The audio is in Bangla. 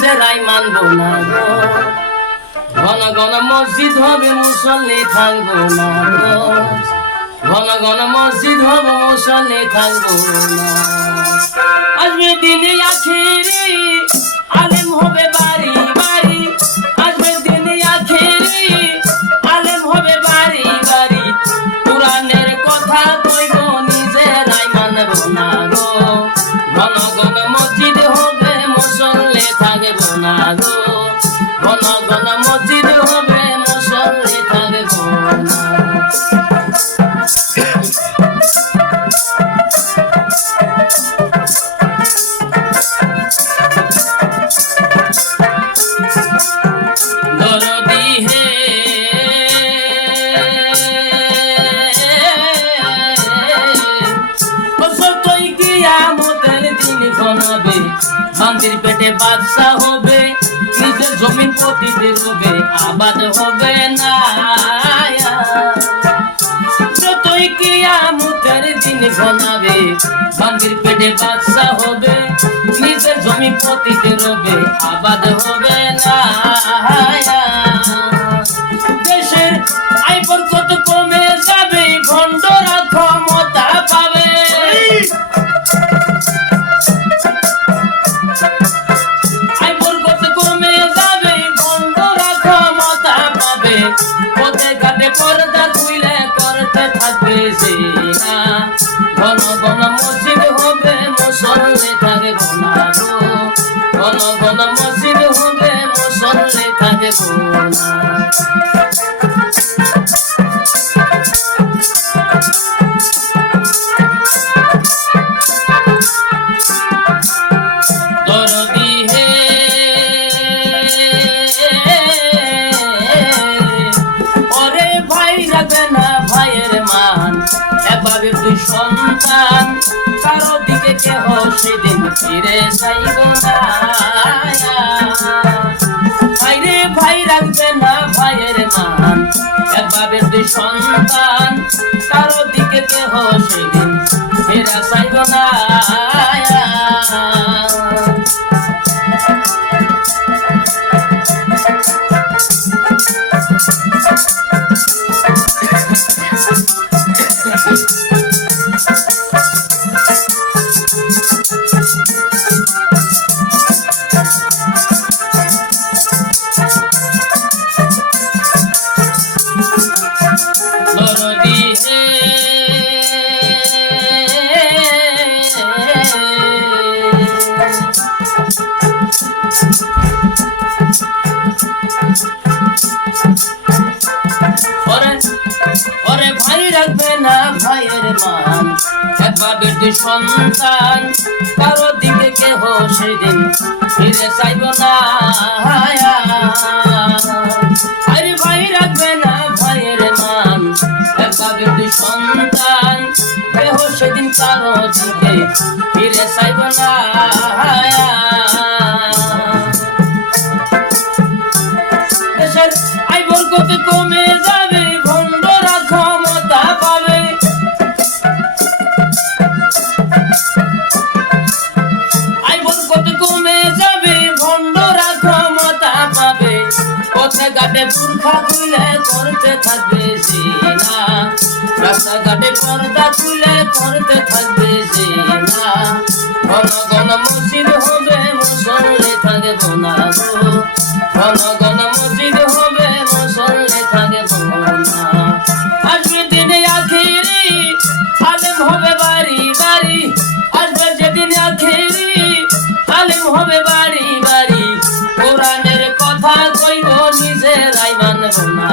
নিজেরাই মানব না গো। ঘন ঘন মসজিদ হবে মুসল্লি থাকবো না গো। ঘন ঘন মসজিদ হবে মুসল্লি থাকবো না। আসবে দিনে আখেরি আলেম হবে বাড়ি বাড়ি। আসবে দিনে আখেরি আলেম হবে বাড়ি বাড়ি। কোরআনের কথা কইব নিজেরাই মানব না গো। ঘন ঘন মসজিদ হবে মুসল্লি থাকব না গো। ঘন ঘন মসজিদ হবে মুসল্লি থাকব না। দরদি হে তুই কিয়ামতের দিন ঘনাবে, শান্তির পেটে বাদশা হবে, নিজের জমিন পতিতে রবে, আবাদ হবে না। তুই কিয়ামতের দিন ঘনাবে, শান্তির পেটে বাদশা হবে, নিজের জমি পতিতে রবে, আবাদ হবে না। দেশের আয় বরকত কমে যাবে, ভণ্ডরা ক্ষমতা পাবে। আয় বরকত কমে যাবে, ভণ্ডরা ক্ষমতা পাবে। পথে ঘাটে পর্দা খুলে করতে থাকবে জিনা। ঘন ঘন মসজিদ হবে মুসল্লি থাকব না গো। ঘন ঘন মসজিদ হবে মুসল্লি থাকব না। দরদি হে ওরে ভাই রাখবে না ভাইয়ের মান। এভাবে তুই সন্তান কারো দিকে কেহ সেদিন ফিরে চাইব না। ভাইরে ভাই রাখবে না ভাইয়ের মান। এভাবে তুই সন্তান কারো দিকে কেহ সেদিন ফিরে চাইব না। দরদি হে ওরে ভাই রাখবে না ভাইয়ের মান। একভাবে তুই সন্তান কারো দিকে কেহ সেদিন ফিরে চাইব না। আরে ভাই রাখবে না ভাইয়ের মান। একভাবে তুই সন্তান কেহ সেদিন কারো দিকে ফিরে চাইব না। দেশের আয় বরকত কমে যাবে, ভণ্ডরা ক্ষমতা পাবে। আয় বরকত কমে যাবে, ভণ্ডরা ক্ষমতা পাবে। পথে ঘাটে বুরখা খুলে করতে থাকবে জিনা। রাস্তাঘাটে পর্দা খুলে করতে থাকবে জিনা। ঘন ঘন মসজিদ হবে মুসল্লি থাকব না গো। ঘন ঘন মসজিদ হবে মুসল্লি থাকব না। আসবে দিনে আখেরি আলেম হবে বাড়ি বাড়ি। আসবে যেদিন আখেরি আলেম হবে বাড়ি বাড়ি। কোরআনের কথা কইব নিজেরাই মানব না।